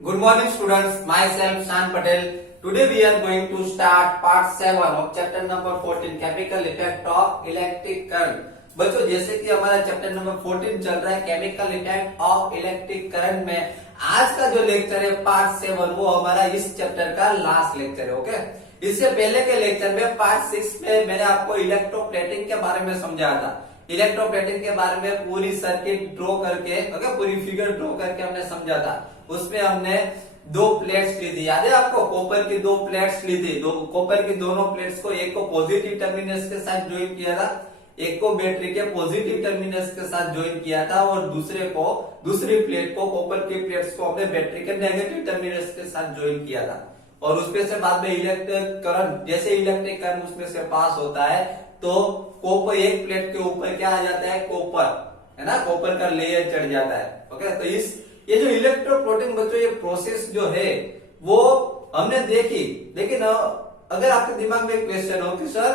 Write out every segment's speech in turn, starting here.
Good morning students, myself Shan Patel. Today we are going to start part 7 of chapter number 14 chemical effect of electric current. बच्चों जैसे कि हमारा chapter number 14 चल रहा है chemical effect of electric current में आज का जो लेक्चर है पार्ट 7 वो हमारा इस चैप्टर का लास्ट लेक्चर है। ओके, इससे पहले के लेक्चर में पार्ट 6 में मैंने आपको इलेक्ट्रोप्लेटिंग के बारे में समझाया था। इलेक्ट्रोप्लेटिंग के बारे में पूरी सर्किट ड्रॉ करके पूरी फिगर ड्रॉ करके हमने समझा था। उसमें हमने दो प्लेट्स ली थी, याद है आपको? कॉपर की दो प्लेट्स ली थी। दो कॉपर की दोनों प्लेट्स को एक को पॉजिटिव टर्मिनल्स के साथ ज्वाइन किया था, एक को बैटरी के पॉजिटिव टर्मिनल्स के साथ ज्वाइन किया था और दूसरी प्लेट को कॉपर की प्लेट्स को हमने बैटरी के नेगेटिव टर्मिनल्स के साथ ज्वाइन किया था। और उसमें से बाद में इलेक्ट्रिक करंट जैसे इलेक्ट्रिक करंट उसमें से पास होता है तो कॉपर एक प्लेट के ऊपर क्या आ जाता है? कॉपर, है ना, कॉपर का लेयर चढ़ जाता है। ओके, तो ये जो इलेक्ट्रोप्लेटिंग बच्चों ये प्रोसेस जो है वो हमने देखी, लेकिन अगर आपके दिमाग में एक क्वेश्चन हो कि सर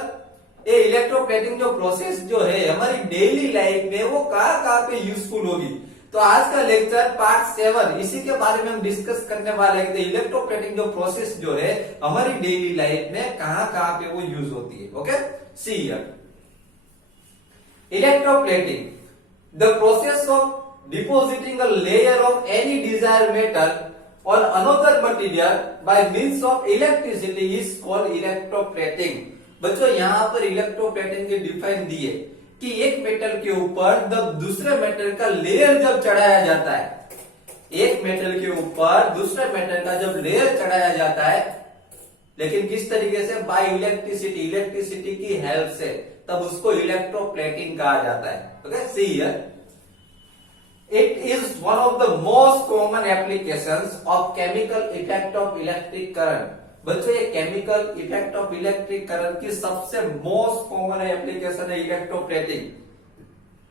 ये इलेक्ट्रोप्लेटिंग जो प्रोसेस जो है हमारी डेली लाइफ में वो कहाँ पे यूजफुल होगी, तो आज का लेक्चर पार्ट 7 इसी के बारे में हम डिस्कस करने वाले हैं कि इलेक्ट्रोप्लेटिंग जो प्रोसेस जो है हमारी डेली लाइफ में कहाँ पे वो यूज होती है। Okay, see here electroplating the process of depositing a layer of any desired metal on another material by means of electricity is called electroplating। बच्चों यहाँ पर इलेक्ट्रोप्लेटिंग की डिफाइन दी है कि एक मेटल के ऊपर दूसरे मेटल का लेयर जब चढ़ाया जाता है, एक मेटल के ऊपर दूसरे मेटल का जब लेयर चढ़ाया जाता है, लेकिन किस तरीके से? बाय इलेक्ट्रिसिटी की हेल्प से, तब उसको इलेक्ट्रोप्लेटिंग कहा जाता है। Okay, see here it is one of the most common applications of chemical effect of electric current। बच्चों ये chemical effect of electric current की सबसे मोस्ट कॉमन एप्लीकेशन है इलेक्ट्रोप्लेटिंग।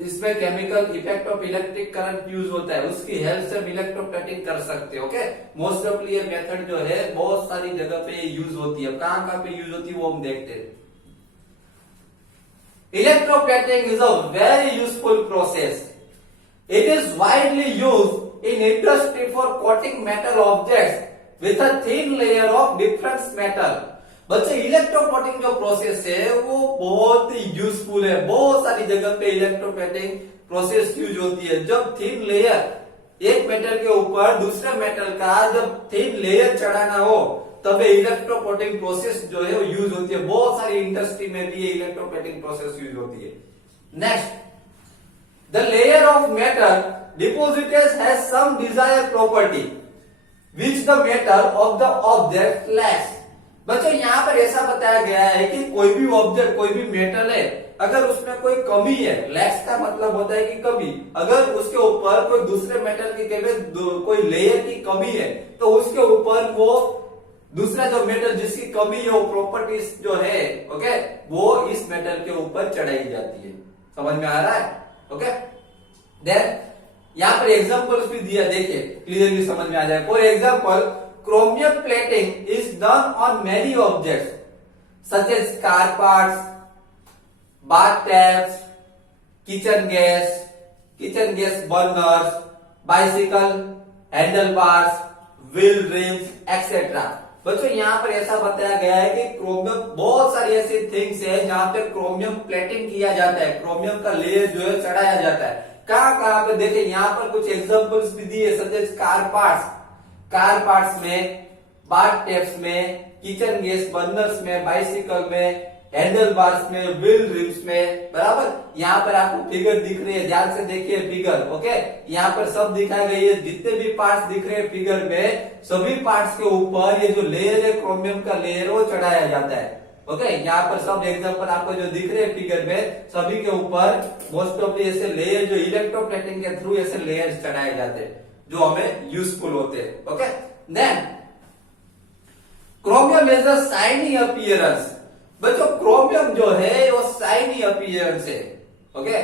इसमें chemical effect of electric current use होता है, उसकी help से हम इलेक्ट्रोप्लेटिंग कर सकते हैं। ओके, मोस्ट ऑफली ये मेथड जो है बहुत सारी जगह पे यूज होती है। कहां पे यूज होती है वो हम देखते हैं। Electroplating is a very useful process. It is widely used in industry for coating metal objects with a thin layer of different metal। बच्चे इलेक्ट्रोप्लेटिंग जो प्रोसेस है वो बहुत ही यूजफुल है। बहुत सारी जगह पे इलेक्ट्रोप्लेटिंग प्रोसेस यूज होती है। जब थिन लेयर एक मेटल के ऊपर दूसरे मेटल का जब थिन लेयर चढ़ाना हो तब इलेक्ट्रोप्लेटिंग प्रोसेस जो है वो यूज होती है। बहुत सारी इंडस्ट्री में भी इलेक्ट्रोप्लेटिंग प्रोसेस यूज होती है। Next, the layer of metal deposited has some desired property which the metal of the object lacks। बच्चों यहाँ पर ऐसा बताया गया है कि कोई भी ऑब्जेक्ट, कोई भी मेटल है, अगर उसमें कोई कमी है, लैक्स का मतलब होता है कि कमी, अगर उसके ऊपर कोई दूसरे मेटल की कोई लेयर की कमी है तो उसके ऊपर वो दूसरा जो मेटल जिसकी कमी है वो प्रॉपर्टीज जो है ओके वो इस मेटल के ऊपर चढ़ाई जाती है। समझ में आ रहा है? ओके, देन यहां पर एग्जांपल्स भी दिया, देखिए क्लियरली समझ में आ जाए। For example, chromium plating is done on many objects such as car parts, bath taps, kitchen gas burners, bicycle handle bars, wheel rims etcetera. बच्चों यहाँ पर ऐसा बताया गया है कि क्रोमियम, बहुत सारी ऐसी थिंग्स है जहां पे क्रोमियम प्लेटिंग किया जाता है, क्रोमियम का लेयर जो है चढ़ाया जाता है। कहां पे देखिए, यहाँ पर कुछ एग्जांपल्स भी दिए सच कार पार्ट्स में, बाथ टैप्स में, किचन गैस बर्नर्स में, बाइसिकल में, हैंडल बार्स में, व्हील रिम्स में। बराबर, यहाँ पर आपको फिगर दिख रही है, ध्यान से देखिए फिगर। ओके, यहाँ पर सब दिखाई गई है, जितने भी पार्ट्स दिख रहे हैं फिगर में, सभी पार्ट्स के ऊपर ये जो लेयर है क्रोमियम का लेयर वो चढ़ाया जाता है। ओके, यहाँ पर सब एग्जांपल आपको जो दिख रहे हैं फिगर में, सभी के ऊपर मोस्ट ऑफ ऐसे लेयर जो इलेक्ट्रोप्लेटिंग के थ्रू ऐसे लेयर चढ़ाए जाते हैं जो हमें यूजफुल होते हैं। Okay, then chromium is a shiny appearance. बच्चों क्रोमियम जो है वो शाइनी अपीयरेंस है। ओके,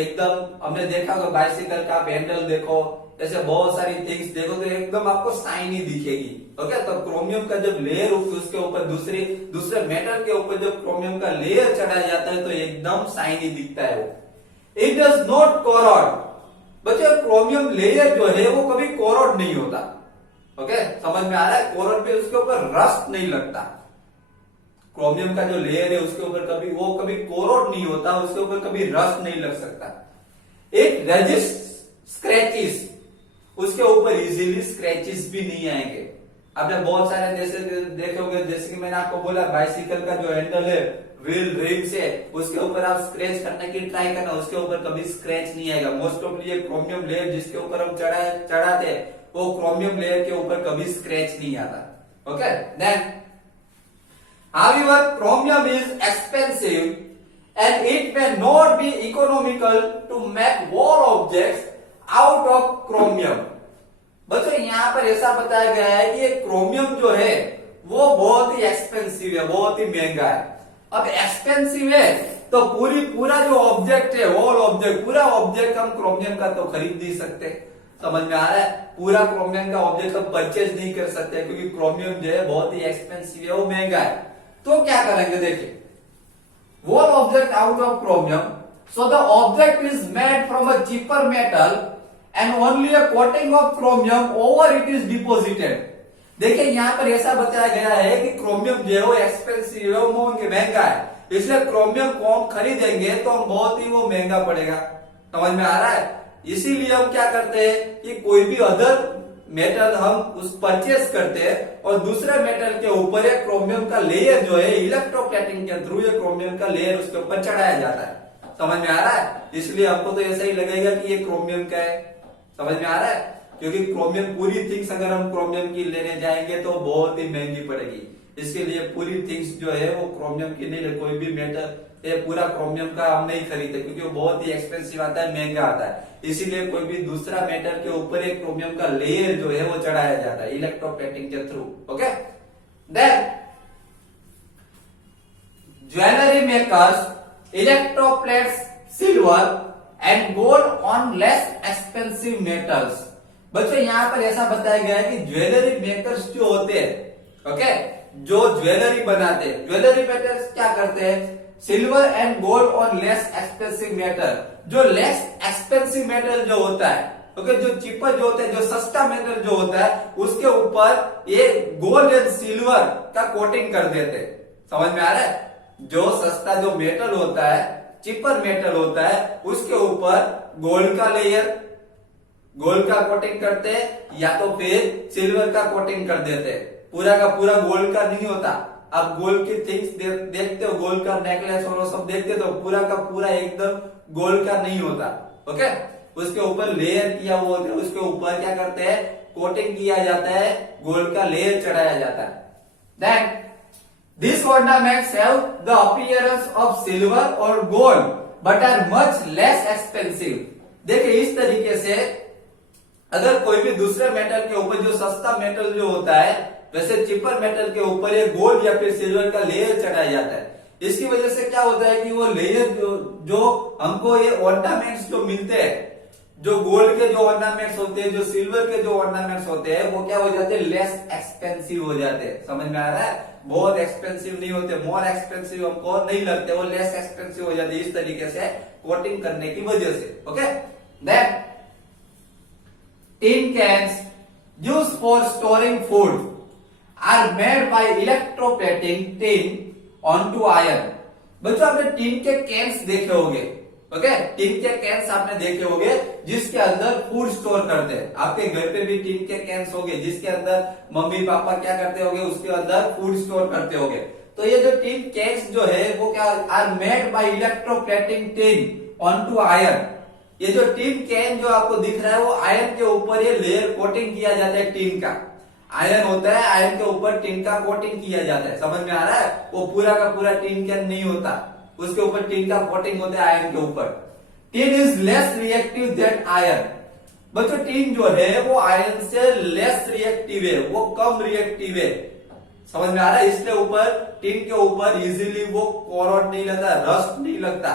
एकदम हमने देखा होगा बाइसिकल का हैंडल देखो, ऐसे बहुत सारी थिंग्स देखो तो एकदम आपको शाइनी दिखेगी। ओके, तो क्रोमियम का जब लेयर उसके ऊपर दूसरे मेटल के ऊपर जब क्रोमियम का लेयर चढ़ाया जाता है तो एकदम शाइनी दिखता है वो। It does not corrode. बच्चों क्रोमियम लेयर जो है वो कभी कोरोड नहीं होता। ओके, समझ में आ रहा है। कोरड पे उसके ऊपर रस्ट नहीं लगता, क्रोमियम का जो लेयर है उसके ऊपर कभी कोरोड नहीं होता, उसके ऊपर कभी रस्ट नहीं लग सकता। एक रेजिस्ट स्क्रैचेस, उसके ऊपर इजीली स्क्रैचेस भी नहीं आएंगे। आपने बहुत सारे जैसे देखे होंगे, जैसे कि मैंने आपको बोला बाइसिकल का जो हैंडल है, व्हील रिम्स है, उसके ऊपर आप स्क्रैच करने की ट्राई करना, उसके ऊपर कभी स्क्रैच नहीं आएगा। मोस्ट ऑफली ये क्रोमियम लेयर जिसके ऊपर हम चढ़ाते वो क्रोमियम लेयर के ऊपर कभी स्क्रैच नहीं आता। Okay, then however chromium is expensive and it may not be economical to make wall objects out of chromium। बच्चों यहाँ पर ऐसा बताया गया है कि ये क्रोमियम जो है वो बहुत ही एक्सपेंसिव है, बहुत ही महंगा है। अब एक्सपेंसिव है तो पूरा जो ऑब्जेक्ट है, वॉल ऑब्जेक्ट, पूरा ऑब्जेक्ट हम क्रोमियम का तो खरीद नहीं सकते। समझ में आ रहा है, पूरा क्रोमियम का ऑब्जेक्ट हम परचेज नहीं कर सकते क्योंकि क्रोमियम जो है बहुत ही एक्सपेंसिव है, वो महंगा है। तो क्या करेंगे, देखिए, wall object out of chromium, so the object is made from a cheaper metal and only a coating of chromium over it is deposited। देखिए यहाँ पर ऐसा बताया गया है कि क्रोमियम जो है वो एक्सपेंसिव है, वो महंगा है, इसलिए क्रोमियम को हम खरीदेंगे तो हम बहुत ही वो महंगा पड़ेगा। समझ में आ रहा है, इसीलिए हम क्या करते हैं कि कोई भी अदर मेटल हम उस परचेस करते हैं और दूसरे मेटल के ऊपर एक क्रोमियम का लेयर जो है इलेक्ट्रोप्लेटिंग के थ्रू ये क्रोमियम का लेयर उसके ऊपर चढ़ाया जाता है। समझ में आ रहा है, इसलिए हमको तो ऐसा ही लगेगा कि ये क्रोमियम का है। समझ में आ रहा है, क्योंकि क्रोमियम पूरी थिंग्स अगर हम क्रोमियम की लेने जाएंगे तो बहुत ही महंगी पड़ेगी, इसके लिए पूरी थिंग्स जो है वो क्रोमियम की नहीं, कोई भी मेटल ये पूरा क्रोमियम का हम नहीं खरीदते क्योंकि वो बहुत ही एक्सपेंसिव आता है, महंगा आता है। इसीलिए कोई भी दूसरा मेटल के ऊपर एक क्रोमियम का लेयर जो है वो चढ़ाया जाता है इलेक्ट्रोप्लेटिंग के through. Okay, then jewellery makers electroplates silver and gold on less expensive metals. बच्चों यहाँ पर ऐसा बताया गया है कि ज्वेलरी मेकर्स जो होते हैं, ओके, जो ज्वेलरी बनाते हैं, ज्वेलरी मेकर्स क्या करते हैं, silver and gold on less expensive metal, जो लेस एक्सपेंसिव मेटल जो होता है, ओके, जो चीपर जो होता है, जो सस्ता मेटल जो होता है उसके ऊपर ये गोल्ड एंड सिल्वर का कोटिंग कर देते। समझ में आ रहा है, जो सस्ता जो मेटल होता है, चीपर मेटल होता है, उसके ऊपर गोल्ड का लेयर, गोल्ड का कोटिंग करते हैं या तो फिर सिल्वर का कोटिंग कर देते हैं। पूरा का पूरा गोल्ड का नहीं होता, आप गोल्ड की थिंग्स देखते हो, गोल्ड का नेकलेस और वो सब देखते हो तो पूरा का पूरा एकदम गोल्ड का नहीं होता। ओके, उसके ऊपर लेयर किया हुआ होता है, उसके ऊपर क्या करते हैं, कोटिंग किया जाता है, गोल्ड का लेयर चढ़ाया जाता है। Then this ornaments have the appearance of silver or gold but are much less expensive। देखिए इस तरीके से अगर कोई भी दूसरे मेटल के ऊपर जो सस्ता मेटल जो होता है, वैसे चीपर मेटल के ऊपर ये गोल्ड या फिर सिल्वर का लेयर चढ़ाया जाता है। इसकी वजह से क्या होता है कि वो लेयर जो हमको ये ऑर्नामेंट्स जो मिलते हैं, जो गोल्ड के जो ऑर्नामेंट्स होते हैं, जो सिल्वर के जो ऑर्नामेंट्स होते हैं, वो क्या हो जाते हैं, लेस एक्सपेंसिव हो जाते हैं। समझ में आ रहा है, बहुत एक्सपेंसिव नहीं होते, मोर एक्सपेंसिव हमको नहीं लगते, वो लेस एक्सपेंसिव हो जाते हैं इस तरीके से कोटिंग करने की वजह से। Okay, then tin cans used for storing food are made by electroplating tin onto iron। बच्चों आपने टिन के कैंस देखे होंगे, ओके, टिन के कैंस आपने देखे होंगे जिसके अंदर फूड स्टोर करते हैं। आपके घर पे भी टिन के कैंस होंगे जिसके अंदर मम्मी पापा क्या करते होंगे, उसके अंदर फूड स्टोर करते होंगे। तो ये जो टिन कैंस जो है वो क्या are made by electroplating tin onto iron. ये जो टिन कैन जो आपको दिख रहा है वो आयरन के ऊपर ये लेयर कोटिंग किया जाता है, टिन का आयरन होता है, आयरन के ऊपर टिन का कोटिंग किया जाता है। समझ में आ रहा है, वो पूरा का पूरा टिन कैन नहीं होता, उसके ऊपर टिन का कोटिंग होता है आयरन के ऊपर। Tin is less reactive than iron. बच्चों टिन जो है वो आयरन से लेस रिएक्टिव है, वो कम रिएक्टिव है। समझ में आ रहा है, इसलिए ऊपर टिन के ऊपर इजीली वो कोरोड नहीं लगता, रस्ट नहीं लगता।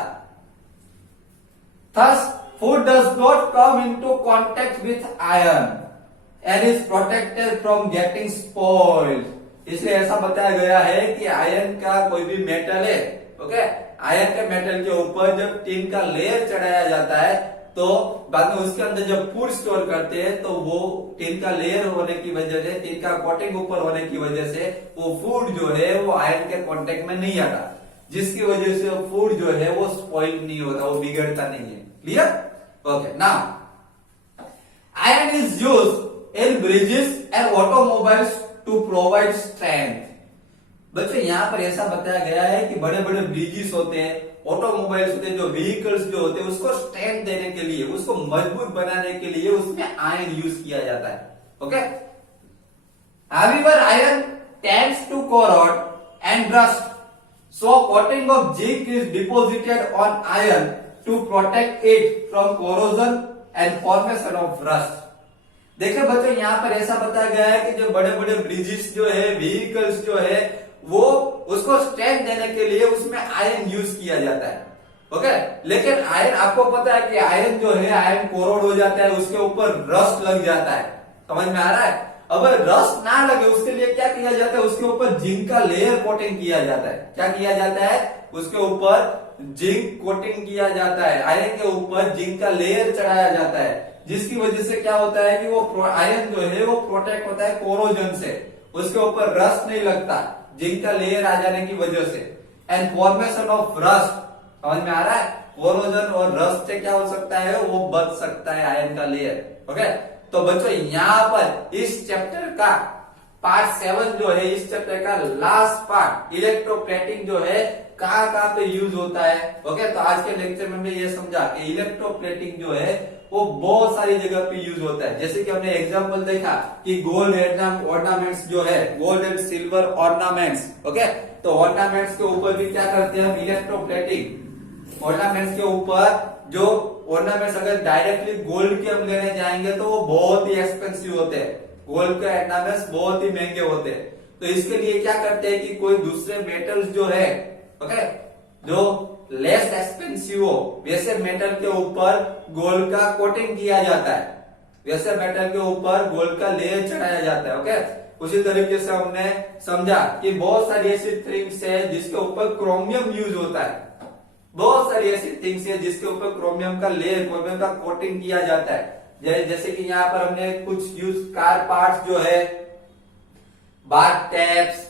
Thus, food does not come into contact with iron and is protected from getting spoiled। इसलिए ऐसा बताया गया है कि आयरन का कोई भी मेटल है, ओके, आयरन के मेटल के ऊपर जब टिन का लेयर चढ़ाया जाता है तो बाद में उसके अंदर जब फूड स्टोर करते हैं तो वो टिन का लेयर होने की वजह से, टिन का कोटिंग ऊपर होने की वजह से वो फूड जो है वो आयरन के कांटेक्ट में नहीं आता, जिसकी वजह से फूड जो है वो स्पॉइल नहीं होता, वो बिगड़ता नहीं है। Clear? Okay, now iron is used in bridges and automobiles to provide strength. बच्चों यहाँ पर ऐसा बताया गया है कि बड़े बड़े ब्रिजेस होते हैं, ऑटोमोबाइल्स होते हैं, जो व्हीकल्स जो होते हैं उसको स्ट्रेंथ देने के लिए, उसको मजबूत बनाने के लिए उसमें आयरन यूज किया जाता है। Okay, however iron tends to corrode and rust, so coating of zinc is deposited on iron to protect it from corrosion and formation of rust। देखिए बच्चों यहाँ पर ऐसा बताया गया है कि जो बड़े बड़े ब्रिजेस जो है, व्हीकल्स जो है, वो उसको स्ट्रेंथ देने के लिए उसमें आयरन यूज किया जाता है। ओके, लेकिन आयरन आपको पता है कि आयरन जो है, आयरन कोरोड हो जाता है, उसके ऊपर रस्ट लग जाता है। समझ में आ रहा है? अगर रस्ट ना लगे उसके लिए क्या किया जाता है, उसके ऊपर जिंक का लेयर कोटिंग किया जाता है। क्या किया जाता है? उसके ऊपर जिंक कोटिंग किया जाता है, आयरन के ऊपर जिंक का लेयर चढ़ाया जाता है, जिसकी वजह से क्या होता है कि वो आयरन जो है वो प्रोटेक्ट होता है कोरोजन से, उसके ऊपर रस्ट नहीं लगता जिंक का लेयर आ जाने की वजह से। एंड फॉर्मेशन ऑफ रस्ट, समझ में आ रहा है? कोरोजन और रस्ट से क्या हो सकता है, वो बच सकता है आयरन का लेयर। ओके, तो बच्चों यहाँ पर इस चैप्टर का पार्ट 7 जो है, इस चैप्टर का लास्ट पार्ट इलेक्ट्रोप्लेटिंग जो है कहाँ पे यूज होता है। ओके, तो आज के लेक्चर में ये समझा कि इलेक्ट्रोप्लेटिंग जो है वो बहुत सारी जगह पे यूज होता है। जैसे कि हमने एग्जांपल देखा कि गोल्ड ऑर्नामेंट्स जो है, gold and silver ornaments. Okay, तो ऑर्नामेंट्स के ऊपर भी क्या करते हैं हम, इलेक्ट्रोप्लेटिंग। ऑर्नामेंट्स के ऊपर जो ऑर्नामेंट्स अगर डायरेक्टली गोल्ड के हम लेने जाएंगे तो वो बहुत ही एक्सपेंसिव होते हैं, गोल्ड के ऑर्नामेंट्स बहुत ही महंगे होते हैं। तो इसके लिए क्या करते हैं कि कोई दूसरे मेटल्स जो है, ओके, जो लेस एक्सपेंसिव हो, वैसे मेटल के ऊपर गोल्ड का कोटिंग किया जाता है, वैसे मेटल के ऊपर गोल्ड का लेयर चढ़ाया जाता है। ओके, उसी तरीके से हमने समझा कि बहुत सारी ऐसी थिंग्स है जिसके ऊपर क्रोमियम यूज होता है, बहुत सारी ऐसी थिंग्स है जिसके ऊपर क्रोमियम का लेयर, क्रोमियम का कोटिंग किया जाता है। जैसे कि यहाँ पर हमने कुछ यूज कार पार्ट्स जो है, bath taps,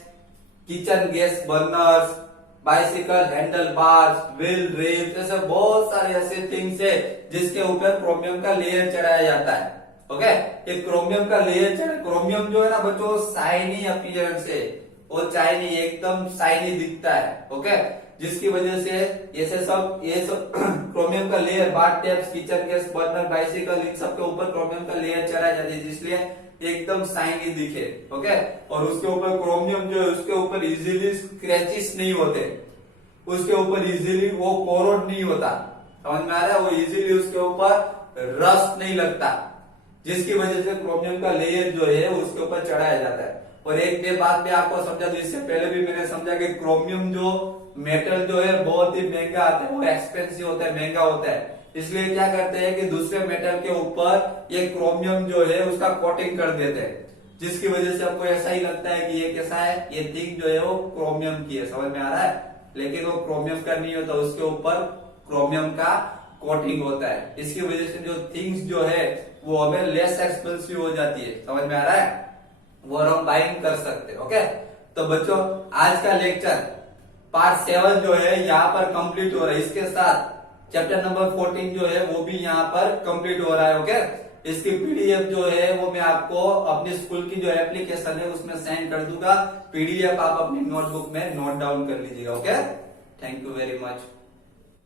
kitchen gas burners, bicycle handle bars, wheel rims, ऐसे बहुत सारे ऐसे थिंग्स है जिसके ऊपर क्रोमियम का लेयर चढ़ाया जाता है। ओके, ये क्रोमियम का लेयर क्रोमियम जो है ना बच्चों, शाइनी अपीयरेंस है, वो शाइनी एकदम शाइनी दिखता है। ओके, जिसकी वजह से ये सब क्रोमियम का layer, bath taps, kitchen gas burner, bicycle, इन सब के ऊपर क्रोमियम का लेयर चढ़ाया जाता है, जिसलिए एकदम शाइनी दिखे। ओके, और उसके ऊपर क्रोमियम जो है उसके ऊपर इजीली स्क्रैचेस नहीं होते, उसके ऊपर इजीली वो कोरोड नहीं होता। समझ में आ रहा है? वो इजीली उसके ऊपर रस्ट नहीं लगता, जिसकी वजह से क्रोमियम का लेयर जो है उसके ऊपर चढ़ाया जाता है। और एक बात मैं आपको समझा दूं, इससे पहले भी मैंने समझा कि क्रोमियम जो मेटल जो है बहुत ही महंगा आता है, वो एक्सपेंसिव होता है, महंगा होता है। इसलिए क्या करते हैं कि दूसरे मेटल के ऊपर ये क्रोमियम जो है उसका कोटिंग कर देते हैं, जिसकी वजह से आपको ऐसा ही लगता है कि ये कैसा है, ये थिंग जो है वो क्रोमियम की है। समझ में आ रहा है? लेकिन वो क्रोमियम का नहीं होता, उसके ऊपर क्रोमियम का कोटिंग होता है। इसकी वजह से जो थिंग्स जो है वो हमें लेस एक्सपेंसिव हो जाती है। समझ में आ रहा है? वो हम बाइंग कर सकते हैं। ओके, तो बच्चों आज का लेक्चर पार्ट 7 जो है यहाँ पर कंप्लीट हो रहा है। इसके साथ चैप्टर नंबर 14 जो है वो भी यहाँ पर कंप्लीट हो रहा है। ओके, इसकी पीडीएफ जो है वो मैं आपको अपने स्कूल की जो एप्लीकेशन है उसमें सेंड कर दूंगा। पीडीएफ आप अपनी नोटबुक में नोट डाउन कर लीजिएगा। Okay, thank you very much.